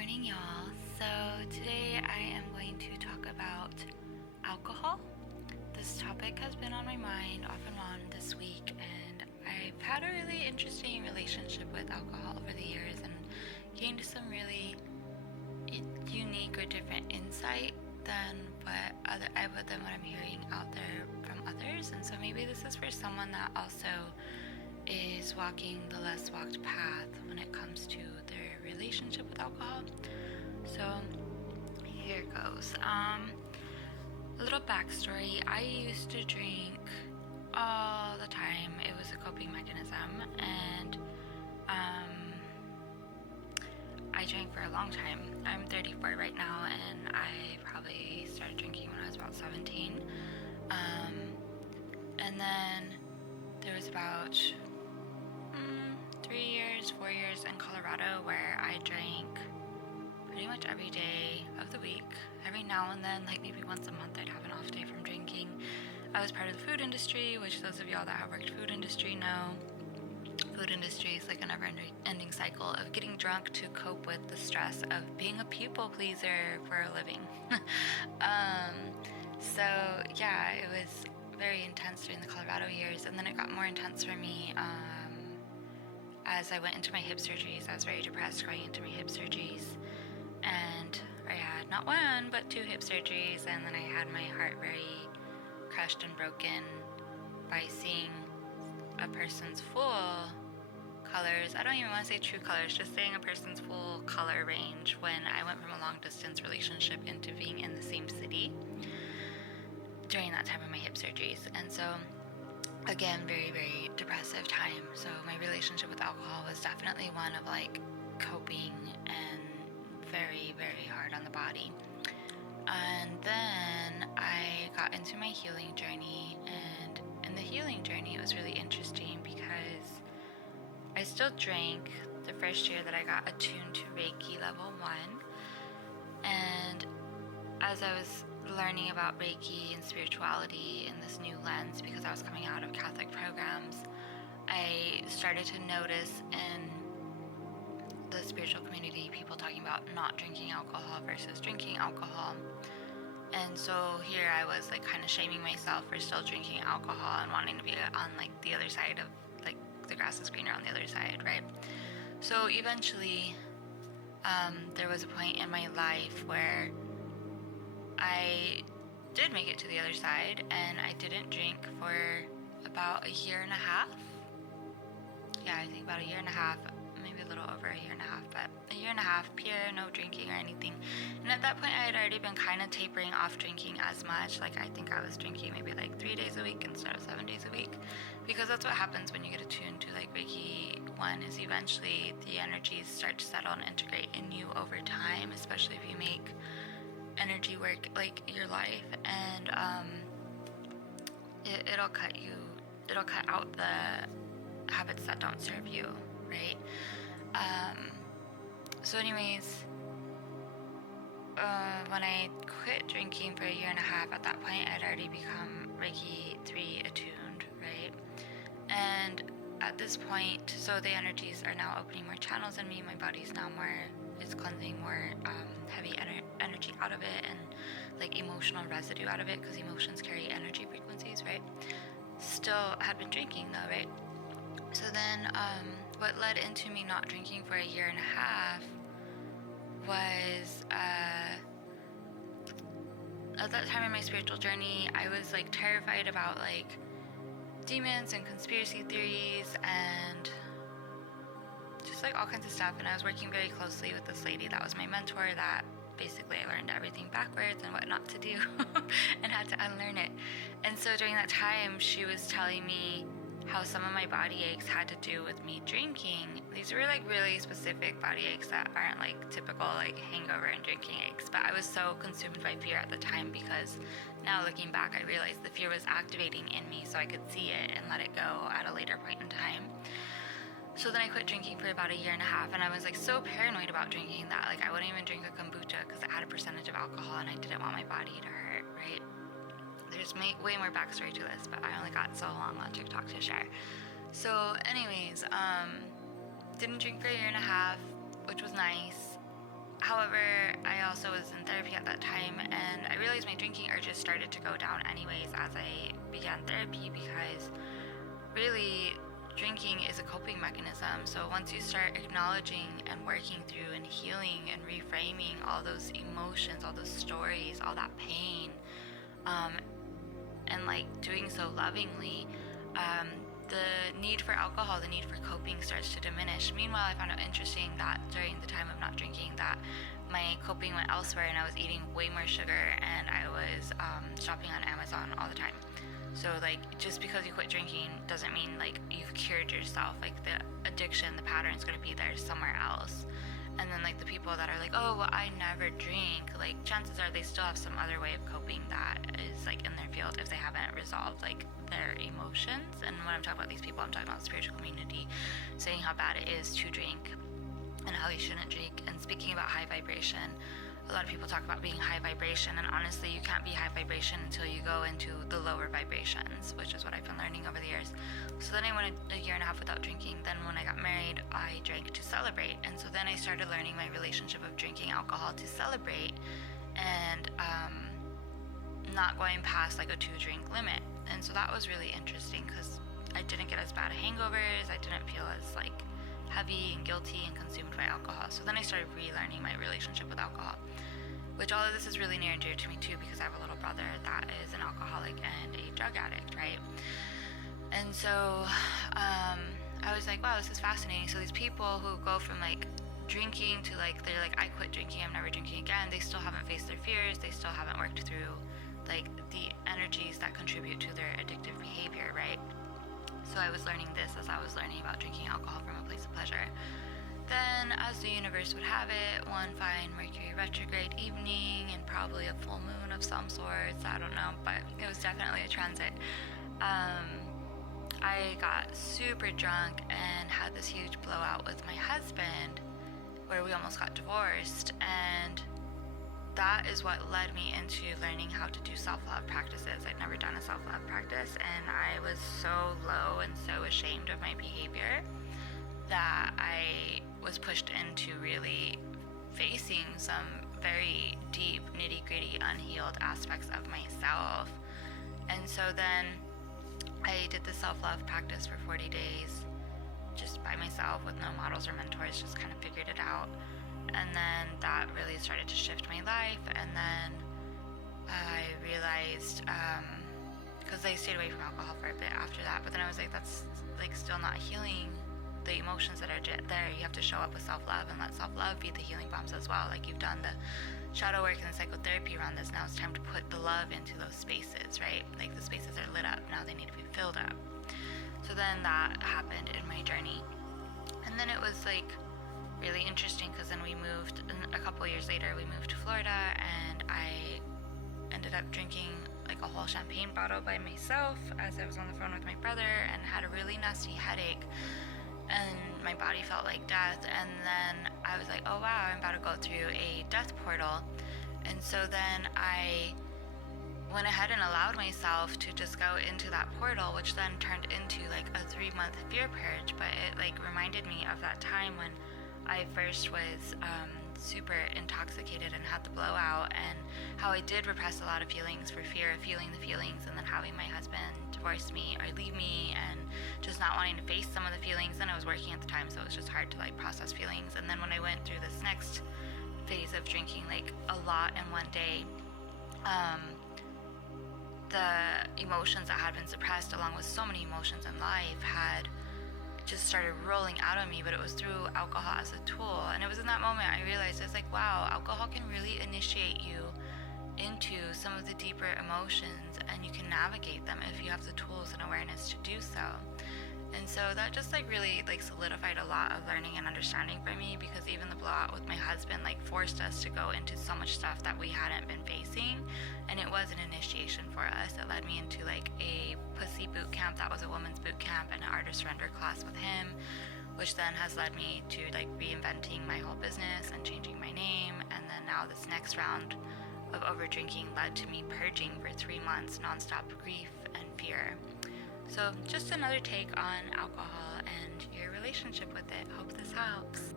morning, y'all. So today I am going to talk about alcohol. This topic has been on my mind off and on this week, and I've had a really interesting relationship with alcohol over the years and gained some really unique or different insight than what I'm hearing out there from others. And so maybe this is for someone that also is walking the less walked path when it comes to their relationship with alcohol. So here goes. A little backstory. I used to drink all the time. It was a coping mechanism, and I drank for a long time. I'm 34 right now, and I probably started drinking when I was about 17. And then there was about 4 years in Colorado where I drank pretty much every day of the week. Every now and then, like maybe once a month, I'd have an off day from drinking. I was part of the food industry, which those of y'all that have worked food industry know. Food industry is like a never-ending cycle of getting drunk to cope with the stress of being a people pleaser for a living. So yeah, it was very intense during the Colorado years, and then it got more intense for me as I went into my hip surgeries. I was very depressed going into my hip surgeries, and I had not one but 2 hip surgeries, and then I had my heart very crushed and broken by seeing a person's full colors. I don't even want to say true colors, just saying a person's full color range when I went from a long distance relationship into being in the same city during that time of my hip surgeries. And so again, very, very depressive time. So my relationship with alcohol was definitely one of like coping and very, very hard on the body. And then I got into my healing journey, and in the healing journey it was really interesting because I still drank the first year that I got attuned to Reiki level 1. And as I was learning about Reiki and spirituality in this new lens, because I was coming out of Catholic programs, I started to notice in the spiritual community people talking about not drinking alcohol versus drinking alcohol. And so here I was like kind of shaming myself for still drinking alcohol and wanting to be on like the other side of like the grass is greener on the other side, right? So eventually there was a point in my life where I did make it to the other side, and I didn't drink for about a year and a half. Yeah, I think about a year and a half, maybe a little over a year and a half, but a year and a half, pure, no drinking or anything. And at that point, I had already been kind of tapering off drinking as much. Like, I think I was drinking maybe like 3 days a week instead of 7 days a week, because that's what happens when you get attuned to like Reiki 1, is eventually the energies start to settle and integrate in you over time, especially if you make energy work like your life, and it'll cut out the habits that don't serve you, right? So anyways, when I quit drinking for a year and a half, at that point I'd already become Reiki 3 attuned, right? And at this point, so the energies are now opening more channels in me. My body's now it's cleansing more heavy energy out of it, and like emotional residue out of it, because emotions carry energy frequencies, right? Still had been drinking though, right? So then what led into me not drinking for a year and a half was at that time in my spiritual journey, I was like terrified about like demons and conspiracy theories and just like all kinds of stuff. And I was working very closely with this lady that was my mentor, that basically I learned everything backwards and what not to do and had to unlearn it. And so during that time, she was telling me how some of my body aches had to do with me drinking. These were like really specific body aches that aren't like typical like hangover and drinking aches. But I was so consumed by fear at the time, because now looking back, I realized the fear was activating in me so I could see it and let it go at a later point in time. So then I quit drinking for about a year and a half, and I was like so paranoid about drinking that like I wouldn't even drink a kombucha because it had a percentage of alcohol, and I didn't want my body to hurt, right? There's way more backstory to this, but I only got so long on TikTok to share. So anyways, didn't drink for a year and a half, which was nice. However, I also was in therapy at that time, and I realized my drinking urges started to go down anyways as I began therapy, because really drinking is a coping mechanism. So once you start acknowledging and working through and healing and reframing all those emotions, all those stories, all that pain, um, and like doing so lovingly, the need for alcohol, the need for coping starts to diminish. Meanwhile, I found it interesting that during the time of not drinking, that my coping went elsewhere, and I was eating way more sugar, and I was shopping on Amazon all the time. So like, just because you quit drinking doesn't mean like you've cured yourself. Like, the addiction, the pattern is going to be there somewhere else. And then like the people that are like, oh well, I never drink, like chances are they still have some other way of coping that is like in their field, if they haven't resolved like their emotions. And when I'm talking about these people, I'm talking about the spiritual community saying how bad it is to drink and how you shouldn't drink. And speaking about high vibration, a lot of people talk about being high vibration, and honestly, you can't be high vibration until you go into the lower vibrations, which is what I've been learning over the years. So then I went a year and a half without drinking. Then when I got married, I drank to celebrate. And so then I started learning my relationship of drinking alcohol to celebrate, and not going past like a 2-drink limit. And so that was really interesting, because I didn't get as bad hangovers, I didn't feel as like heavy and guilty and consumed by alcohol. So then I started relearning my relationship with alcohol, which all of this is really near and dear to me too, because I have a little brother that is an alcoholic and a drug addict, right? And so I was like, wow, this is fascinating. So these people who go from like drinking to like, they're like, I quit drinking, I'm never drinking again, they still haven't faced their fears, they still haven't worked through like the energies that contribute to their addictive behavior, right? So I was learning this as I was learning about drinking alcohol from a place of pleasure. Then, as the universe would have it, one fine Mercury retrograde evening, and probably a full moon of some sorts, I don't know, but it was definitely a transit, I got super drunk and had this huge blowout with my husband where we almost got divorced. And that is what led me into learning how to do self-love practices. I'd never done a self-love practice, and I was so low and so ashamed of my behavior that I was pushed into really facing some very deep, nitty-gritty, unhealed aspects of myself. And so then I did the self-love practice for 40 days just by myself with no models or mentors, just kind of figured it out. And then that really started to shift my life. And then I realized, because I stayed away from alcohol for a bit after that, but then I was like, that's like still not healing the emotions that are there. You have to show up with self-love, and let self-love be the healing bombs as well. Like, you've done the shadow work and the psychotherapy around this, now it's time to put the love into those spaces, right? Like, the spaces are lit up, now they need to be filled up. So then that happened in my journey. And then it was like really interesting, because then we moved, a couple years later we moved to Florida, and I ended up drinking like a whole champagne bottle by myself as I was on the phone with my brother, and had a really nasty headache, and my body felt like death. And then I was like, oh wow, I'm about to go through a death portal. And so then I went ahead and allowed myself to just go into that portal, which then turned into like a 3-month fear purge. But it like reminded me of that time when I first was super intoxicated and had the blowout, and how I did repress a lot of feelings for fear of feeling the feelings, and then having my husband divorce me or leave me, and just not wanting to face some of the feelings. Then I was working at the time, so it was just hard to like process feelings. And then when I went through this next phase of drinking like a lot in one day, the emotions that had been suppressed, along with so many emotions in life, had just started rolling out of me, but it was through alcohol as a tool. And it was in that moment I realized, it's like, wow, alcohol can really initiate you into some of the deeper emotions, and you can navigate them if you have the tools and awareness to do so. And so that just like really like solidified a lot of learning and understanding for me, because even the blowout with my husband like forced us to go into so much stuff that we hadn't been facing, and it was an initiation for us. It led me into like a pussy boot camp that was a woman's boot camp, and an artist surrender class with him, which then has led me to like reinventing my whole business and changing my name. And then now this next round of over drinking led to me purging for 3 months, nonstop grief and fear. So just another take on alcohol and your relationship with it. Hope this helps.